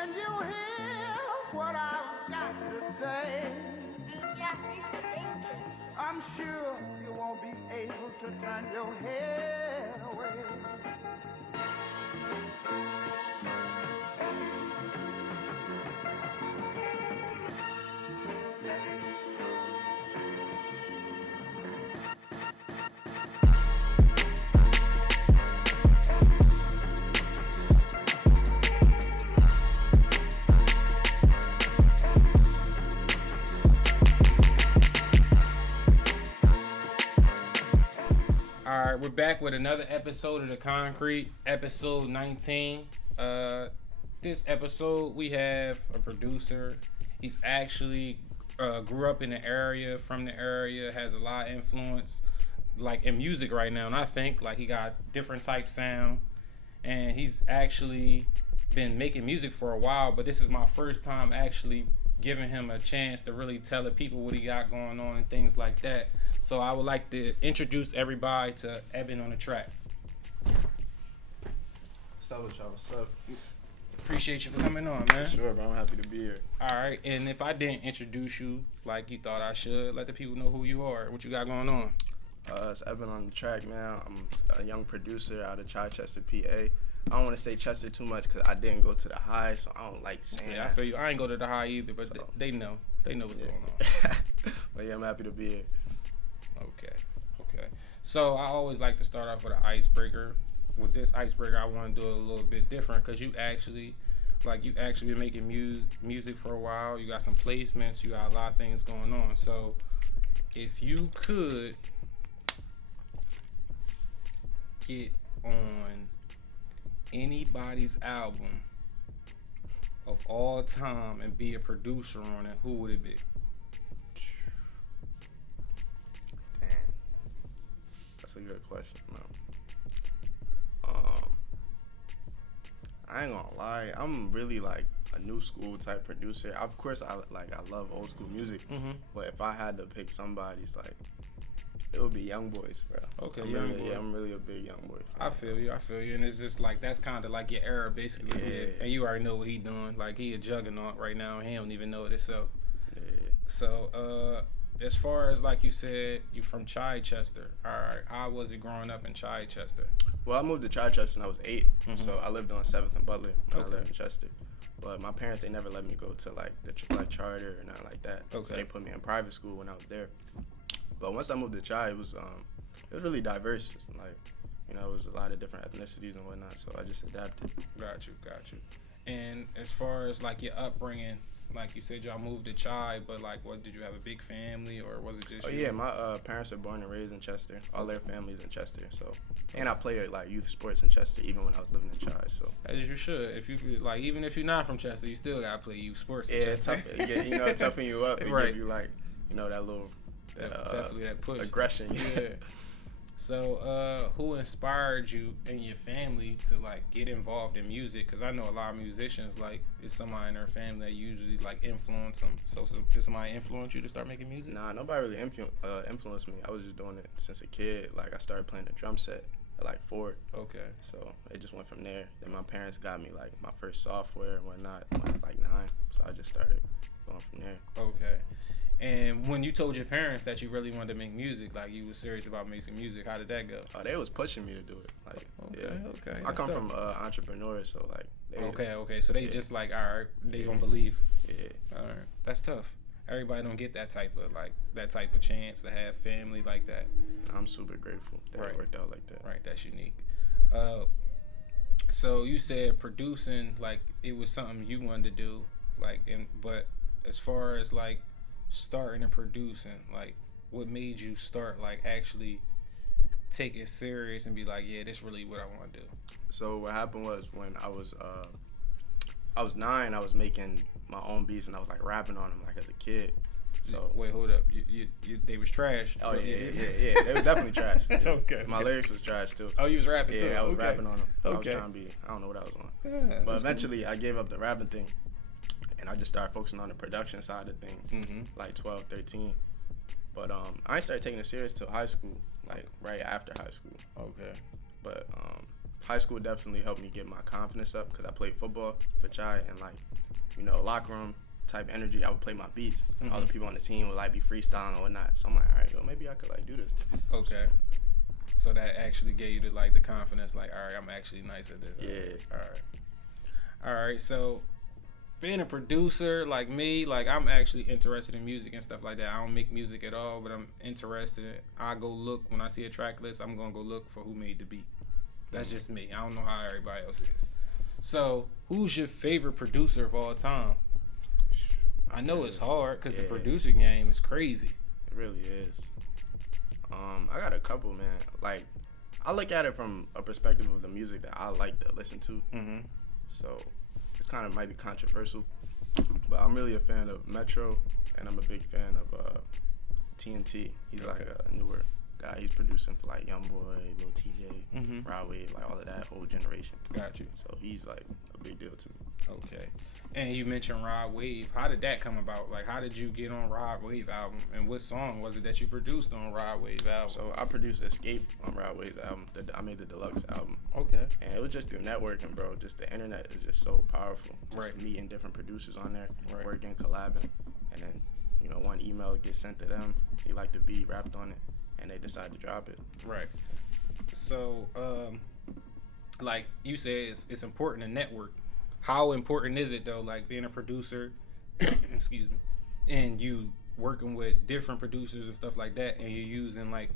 when you hear what I've got to say, I'm sure you won't be able to turn your head away. All right, we're back with another episode of The Concrete, episode 19. This episode, we have a producer. He's actually grew up in the area, from the area, has a lot of influence, like in music right now. And I think like he got different type sound, and he's actually been making music for a while. But this is my first time actually giving him a chance to really tell the people what he got going on and things like that. So I would like to introduce everybody to EbonOnTheTrack. What's up with y'all? What's up? Appreciate you for coming on, man. Sure, bro. I'm happy to be here. All right, and if I didn't introduce you like you thought I should, let the people know who you are, what you got going on. It's EbonOnTheTrack, man. I'm a young producer out of Chichester, PA. I don't want to say Chester too much because I didn't go to the high, so I don't like saying Yeah, that. I feel you. I ain't go to the high either, but So, they know. They know what's yeah. going on. But yeah, I'm happy to be here. Okay. So I always like to start off with an icebreaker. With this icebreaker, I want to do it a little bit different because you actually been making music for a while. You got some placements. You got a lot of things going on. So if you could get on anybody's album of all time and be a producer on it, who would it be? Damn. That's a good question, man. I ain't gonna lie. I'm really like a new school type producer. Of course, I love old school music. Mm-hmm. But if I had to pick somebody's, like, it would be Young Boys, bro. Okay, Young Boy. Yeah, I'm really a big Young Boy fan. I feel you, and it's just like that's kind of like your era, basically. Yeah. And you already know what he doing. Like he a juggernaut right now. He don't even know it himself. Yeah. So, as far as like you said, you from Chichester. All right, how was it growing up in Chichester? Well, I moved to Chichester when I was 8, Mhm. so I lived on 7th and Butler when I Okay. lived in Chester. But my parents, they never let me go to like the charter or nothing like that. Okay. So they put me in private school when I was there. But once I moved to Chi, it was really diverse. Like, you know, it was a lot of different ethnicities and whatnot. So I just adapted. Got you. And as far as like your upbringing, like you said, y'all moved to Chi, but like, what did you have a big family or was it just? Oh you? yeah, my parents are born and raised in Chester. All their families in Chester. So, and I played like youth sports in Chester even when I was living in Chi. So As you should. If you like, even if you're not from Chester, you still gotta play youth sports. in yeah, it's Chester. tough. You know, toughen you up. It Right. give you like, you know, that little Definitely that push. aggression. Yeah. So, who inspired you and your family to like get involved in music? Because I know a lot of musicians, like, it's somebody in their family that usually like influence them. So did somebody influence you to start making music? Nah, nobody really influenced me. I was just doing it since a kid. Like, I started playing the drum set at like 4. Okay. So it just went from there. Then my parents got me like my first software and whatnot when I was like 9. So I just started going from there. Okay. And when you told your parents that you really wanted to make music, like you was serious about making music, how did that go? Oh, they was pushing me to do it. Like, Okay. I come from entrepreneurs, so like. Okay. So they Yeah. just like, all right, they Yeah. gonna believe. Yeah. All right, that's tough. Everybody don't get that type of chance to have family like that. I'm super grateful that Right. it worked out like that. Right, that's unique. So you said producing, like it was something you wanted to do, like, but as far as like starting and producing, like what made you start like actually take it serious and be like, yeah, this really what I want to do? So what happened was when I was 9, I was making my own beats and I was like rapping on them like as a kid. So wait, hold up, you they was trash. Oh yeah, they were definitely trash. Yeah. Okay. My lyrics was trash too. Oh, you was rapping too? Yeah, I was Okay. rapping on them. I was Okay. trying to be, I don't know what I was on. Yeah, But that's eventually I gave up the rapping thing and I just started focusing on the production side of things, Mhm. like 12, 13. But I ain't started taking it serious till high school, like right after high school. cool. Okay. But high school definitely helped me get my confidence up because I played football for Chai, and like, you know, locker room type energy. I would play my beats. All the people on the team would like be freestyling or whatnot. So I'm like, all right, yo, maybe I could like do this. Okay. So that actually gave you the confidence, like, all right, I'm actually nice at this. Yeah. All right. So being a producer like me, like I'm actually interested in music and stuff like that. I don't make music at all, but I'm interested in it. I go look when I see a track list. I'm gonna go look for who made the beat. That's just me. I don't know how everybody else is. So who's your favorite producer of all time? I know it's hard because the producer game is crazy. It really is. I got a couple, man. Like, I look at it from a perspective of the music that I like to listen to. So it's kind of might be controversial, but I'm really a fan of Metro, and I'm a big fan of TNT. He's like a newer guy. He's producing for like Youngboy, Lil TJ, Rod Waves, like all of that whole generation. Got you. So he's like a big deal to me. Okay. And you mentioned Rod Wave. How did that come about? Like, how did you get on Rod Wave album? And what song was it that you produced on Rod Wave album? So I produced Escape on Rod Waves album. I made the deluxe album. Okay. And it was just through networking, bro. Just the internet is just so powerful. Just meeting different producers on there, working, collabing. And then, you know, one email gets sent to them. They like the beat, rapped on it, and they decide to drop it. Right. So, like you said, it's important to network. How important is it though, like being a producer, excuse me, and you working with different producers and stuff like that, and you're using like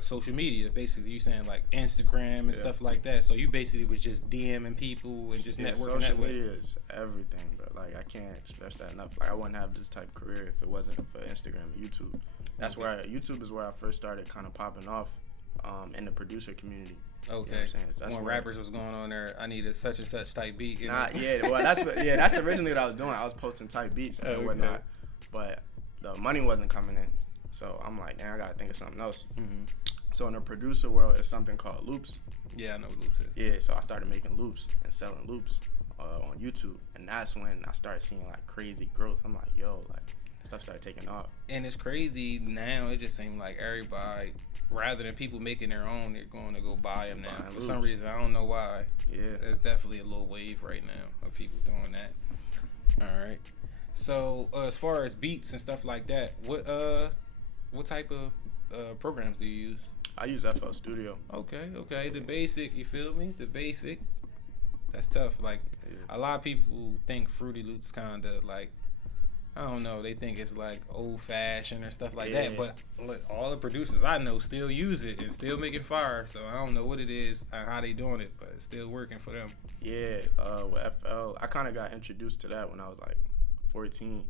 social media, basically you saying like Instagram and stuff like that. So you basically was just DMing people and just networking that way. Social media is everything, but like I can't express that enough. Like I wouldn't have this type of career if it wasn't for Instagram and YouTube. That's where YouTube is where I first started kind of popping off in the producer community. Okay. You know what I'm saying? That's when rappers was going on there, I need a such and such type beat. You know? Well that's originally what I was doing. I was posting type beats and whatnot, but the money wasn't coming in. So I'm like, man, I gotta think of something else. So in the producer world, it's something called loops. Yeah, I know what loops is. Yeah, so I started making loops and selling loops on YouTube, and that's when I started seeing like crazy growth. I'm like, yo, like stuff started taking off. And it's crazy now. It just seems like everybody, rather than people making their own, they're going to go buy them now. For some reason, I don't know why. Yeah, there's definitely a little wave right now of people doing that. All right. So as far as beats and stuff like that, what type of programs do you use? I use FL Studio. Okay. The basic, you feel me? The basic. That's tough. Like a lot of people think Fruity Loops kind of like, I don't know, they think it's like old fashioned or stuff like that. But look, all the producers I know still use it and still making fire. So I don't know what it is and how they doing it, but it's still working for them. Yeah, with FL, I kind of got introduced to that when I was like 14.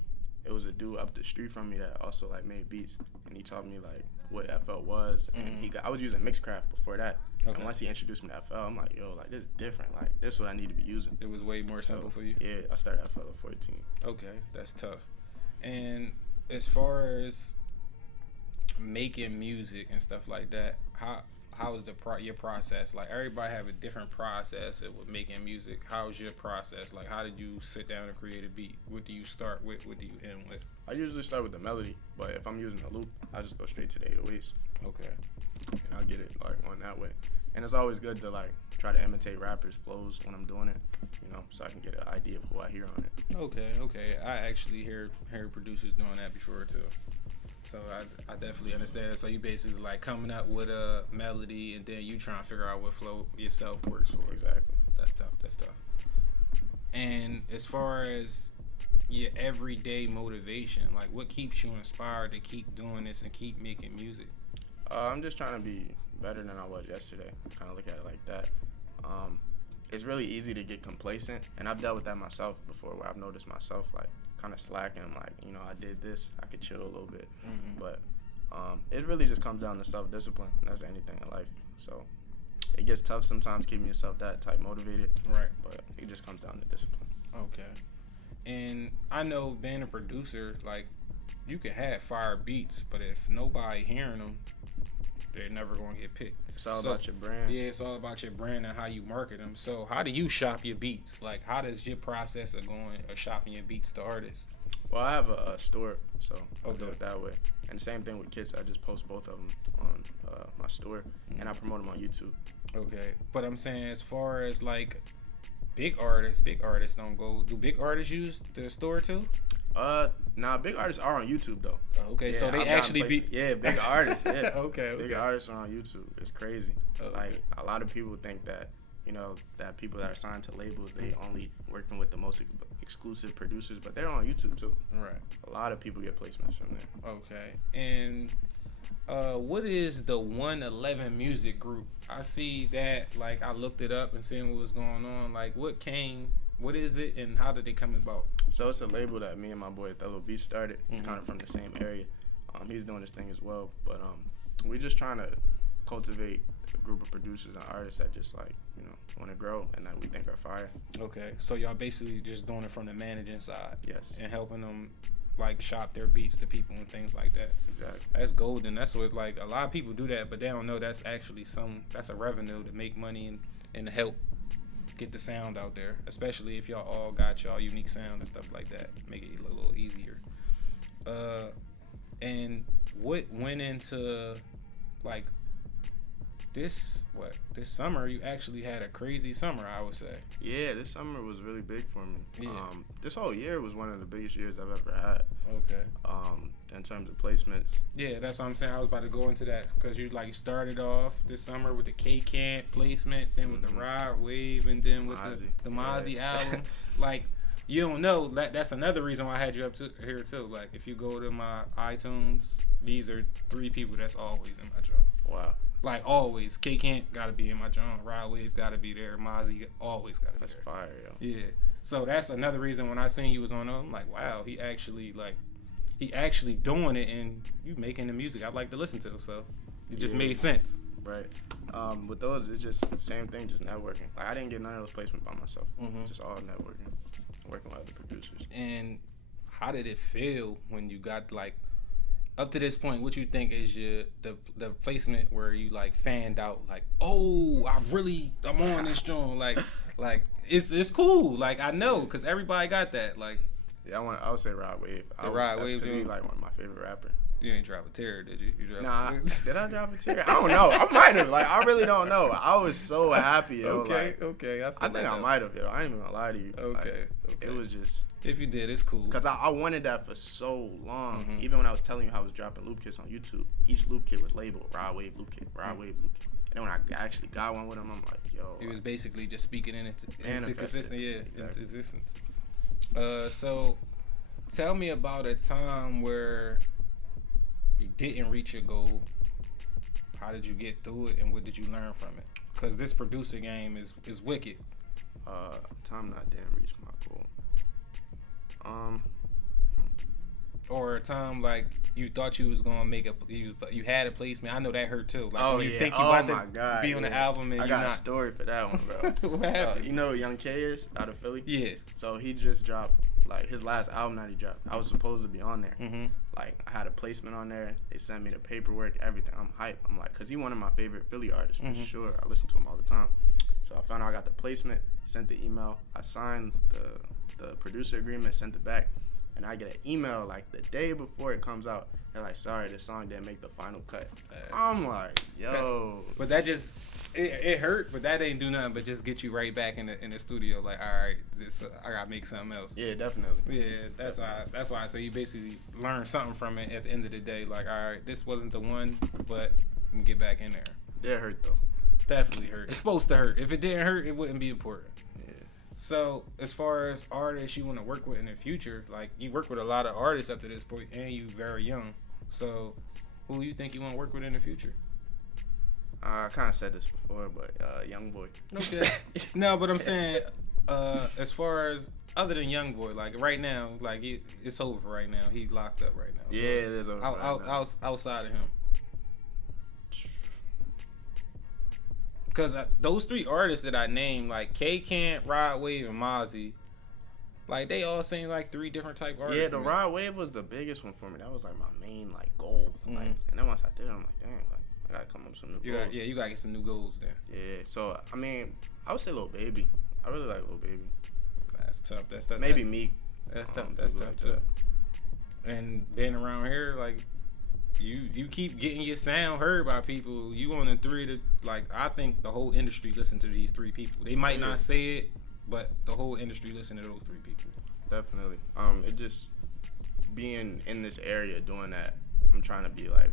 It was a dude up the street from me that also like made beats, and he taught me like what FL was. And I was using Mixcraft before that. And once he introduced me to FL, I'm like, yo, like this is different. Like this is what I need to be using. It was way more simple for you. Yeah, I started FL at 14. Okay, that's tough. And as far as making music and stuff like that, how is your process? Like everybody have a different process with making music. How's your process? Like how did you sit down and create a beat? What do you start with? What do you end with? I usually start with the melody, but if I'm using a loop, I just go straight to the 808s. Okay. And I'll get it like on that way. And it's always good to like try to imitate rappers' flows when I'm doing it, you know, so I can get an idea of who I hear on it. Okay. I actually hear producers doing that before too. So I definitely understand it. So you basically like coming up with a melody and then you trying to figure out what flow yourself works for. Exactly. That's tough. And as far as your everyday motivation, like what keeps you inspired to keep doing this and keep making music? I'm just trying to be better than I was yesterday. Kind of look at it like that. It's really easy to get complacent, and I've dealt with that myself before, where I've noticed myself like kind of slacking. I'm like, you know, I did this, I could chill a little bit. But it really just comes down to self-discipline, and that's anything in life. So it gets tough sometimes keeping yourself that type motivated. Right. But it just comes down to discipline. Okay. And I know being a producer, like you can have fire beats, but if nobody hearing them, they're never going to get picked. It's all about your brand. Yeah, it's all about your brand and how you market them. So how do you shop your beats? Like, how does your process of shopping your beats to artists? Well, I have a store, so I'll do it that way. And the same thing with kids. I just post both of them on my store, and I promote them on YouTube. Okay, but I'm saying as far as like big artists don't go. Do big artists use the store too? Nah, big artists are on YouTube though. Okay, Yeah, so they actually be big artists. Yeah, okay. Big artists are on YouTube. It's crazy. Okay. Like a lot of people think that that people that are signed to labels they only working with the most exclusive producers, but they're on YouTube too. Right. A lot of people get placements from there. Okay, and what is the 111 music group? I see that, like, I looked it up and seen what was going on. Like, what is it, and how did it come about? So it's a label that me and my boy Othello B started. It's kind of from the same area. He's doing this thing as well, but we're just trying to cultivate a group of producers and artists that just like want to grow and that we think are fire. Okay, so y'all basically just doing it from the managing side. Yes. And helping them like shop their beats to people and things like that. Exactly. That's golden. That's what, like, a lot of people do that, but they don't know that's actually that's a revenue to make money and to help get the sound out there, especially if y'all all got y'all unique sound and stuff like that. Make it a little easier. And what went into like this summer? You actually had a crazy summer, I would say. Yeah, this summer was really big for me. Yeah. This whole year was one of the biggest years I've ever had. Okay. In terms of placements. Yeah, that's what I'm saying. I was about to go into that because you started off this summer with the K-Camp placement, then with the Rod Wave, and then with the Mozzy album. Like, you don't know. That's another reason why I had you up here too. Like, if you go to my iTunes, these are 3 people that's always in my joint. Wow. Like, always. K-Camp got to be in my joint. Rod Wave got to be there. Mozzy always got to be there. That's fire, yo. Yeah. So that's another reason when I seen you was on, I'm like, wow, he actually doing it, and you making the music I like to listen to. So it just made sense. Right. With those, it's just the same thing, just networking. Like, I didn't get none of those placements by myself. Just all networking, working with other producers. And how did it feel when you got, like, up to this point, what you think is the placement where you like fanned out, like, oh, I'm on this joint, like it's cool, like, I know, cause everybody got that, like. Yeah, I would say Rod Wave. Rod Wave, he's like one of my favorite rappers. You ain't drop a tear, did you? Nah, did I drop a tear? I don't know. I might have. Like, I really don't know. I was so happy, yo. Okay. I think I might have, yo. I ain't even gonna lie to you. Okay. It was just. If you did, it's cool. Cause I wanted that for so long. Even when I was telling you how I was dropping loop kits on YouTube, each loop kit was labeled Rod Wave loop kit, Rod Wave loop kit. And then when I actually got one with him, I'm like, yo. It was basically just speaking into existence. Into existence. So, tell me about a time where you didn't reach your goal. How did you get through it, and what did you learn from it? Cause this producer game is wicked. Time I didn't reach my goal. Or a time like you thought you was gonna make you had a placement. I know that hurt too. Like, when you think you about to be on the album and I you're got not. a story for that one, bro. What happened? You know who Yungeen Ace out of Philly? Yeah. So he just dropped like his last album that he dropped. I was supposed to be on there. Like, I had a placement on there. They sent me the paperwork, everything. I'm hyped. I'm like, cause he one of my favorite Philly artists for sure. I listen to him all the time. So I found out I got the placement, sent the email, I signed the producer agreement, sent it back, and I get an email like the day before it comes out. They're like, sorry, this song didn't make the final cut. I'm like, yo. But that just it hurt, but that ain't do nothing but just get you right back in the studio. Like, all right, I gotta make something else. Yeah, definitely. Yeah, that's why I say you basically learn something from it at the end of the day. Like, all right, this wasn't the one, but you can get back in there. That hurt though. Definitely hurt. It's supposed to hurt. If it didn't hurt, it wouldn't be important. Yeah. So, as far as artists you want to work with in the future, like, you work with a lot of artists up to this point, and you very young. So, who you think you want to work with in the future? I kind of said this before, but Young Boy. Okay. No, but I'm saying, as far as other than Young Boy, like, right now, like, it's over right now. He locked up right now. So, yeah, it is over right now. Outside of him. Because those 3 artists that I named, like K-Camp, Rod Wave, and Mozzy, like, they all seem like 3 different type artists. Yeah, the Rod Wave was the biggest one for me. That was like my main like goal. Like, and then once I did it, I'm like, dang, like, I gotta come up with some new goals. You gotta get some new goals then. Yeah, so I mean, I would say Lil Baby. I really like Lil Baby. That's tough. That's tough. Maybe Meek. That's tough. That's tough too. And being around here, like, you keep getting your sound heard by people. You on the three to like. I think the whole industry listen to these three people. They might not say it, but the whole industry listen to those three people. Definitely. It just being in this area doing that. I'm trying to be like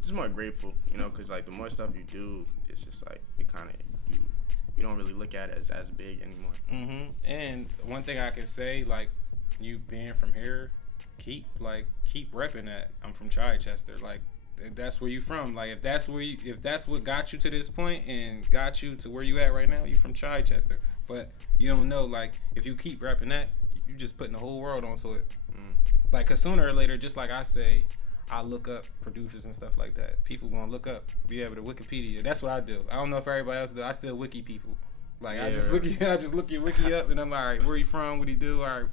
just more grateful, you know, because like the more stuff you do, it's just like it kind of you don't really look at it as big anymore. And one thing I can say, like you being from here, keep repping that. I'm from Chichester. Like if that's where you from. Like if that's what got you to this point and got you to where you at right now, you from Chichester. But you don't know, like if you keep repping that, you just putting the whole world onto it. Like, cause sooner or later, just like I say, I look up producers and stuff like that. People gonna look up, be able to Wikipedia. That's what I do. I don't know if everybody else does. I still wiki people. Like I just look your wiki up, and I'm like, all right, where he from? What he do? All right,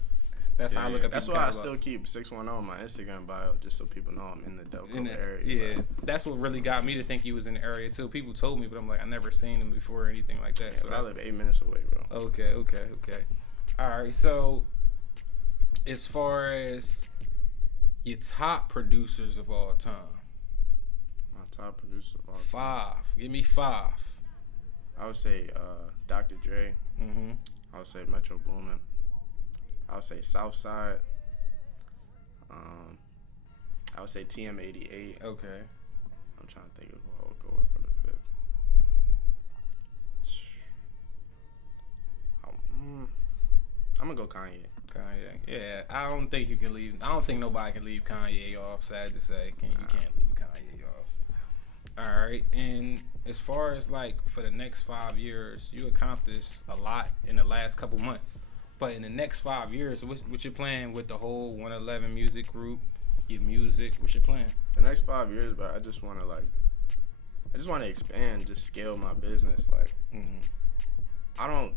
that's how I look up. That's why I still keep 610 on my Instagram bio, just so people know I'm in the Delco area. Yeah, that's what really got me to think you was in the area too. People told me, but I'm like, I never seen him before or anything like that. Yeah, so I live 8 minutes away, bro. Okay. All right, so as far as your top producers of all time. My top producers of all time. 5. Give me 5. I would say Dr. Dre. I would say Metro Boomin. I would say Southside. I would say TM88. Okay. I'm trying to think of who I would go with for the 5th. I'm gonna go Kanye. Yeah. I don't think you can leave. I don't think nobody can leave Kanye off. Sad to say, you can't leave Kanye off. All right. And as far as like for the next 5 years, you accomplished a lot in the last couple months. But in the next 5 years, what your plan with the whole 111 music group, your music? What's your plan? The next 5 years, but I just want to expand, just scale my business. Like, I don't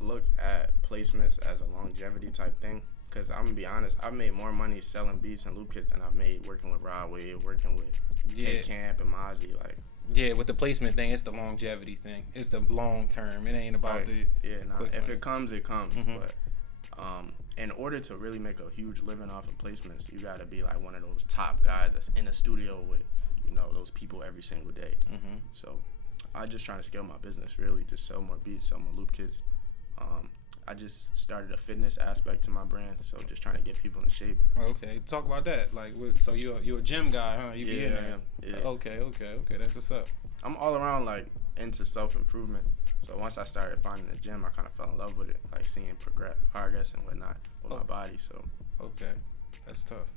look at placements as a longevity type thing, because I'm gonna be honest, I've made more money selling beats and loop kits than I've made working with Rod Waves, working with K-Camp and Mozzy. Like, yeah, with the placement thing, it's the longevity thing. It's the long term. It ain't about the if it comes, it comes. But in order to really make a huge living off of placements, you gotta be like one of those top guys that's in the studio with, you know, those people every single day. So I just trying to scale my business, really, just sell more beats, sell more loop kits. I just started a fitness aspect to my brand, so just trying to get people in shape. Okay, talk about that. Like, so you a gym guy, huh? You be in there. Yeah. Okay. That's what's up. I'm all around like into self-improvement. So once I started finding the gym, I kind of fell in love with it, like seeing progress and whatnot with my body. So okay, that's tough.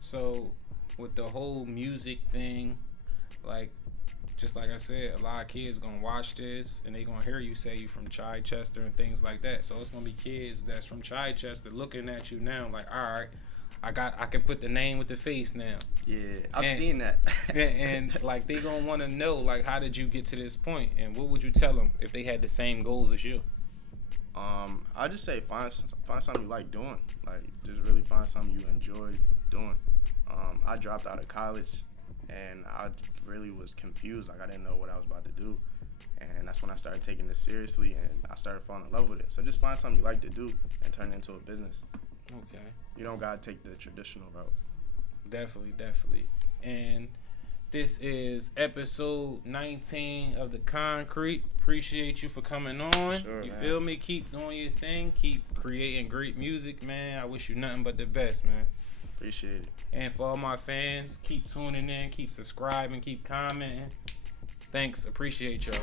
So with the whole music thing, like, just like I said, a lot of kids gonna watch this and they gonna hear you say you from Chichester and things like that. So it's gonna be kids that's from Chichester looking at you now like, all right, I can put the name with the face now. Yeah, I've seen that. and like they gonna want to know, like, how did you get to this point, and what would you tell them if they had the same goals as you? I just say find something you like doing. Like, just really find something you enjoy doing. I dropped out of college and I really was confused. Like, I didn't know what I was about to do. And that's when I started taking this seriously and I started falling in love with it. So just find something you like to do and turn it into a business. Okay. You don't gotta take the traditional route. Definitely. And this is episode 19 of The Concrete. Appreciate you for coming on. Sure, you man. Feel me? Keep doing your thing. Keep creating great music, man. I wish you nothing but the best, man. Appreciate it. And for all my fans, keep tuning in, keep subscribing, keep commenting. Thanks. Appreciate y'all.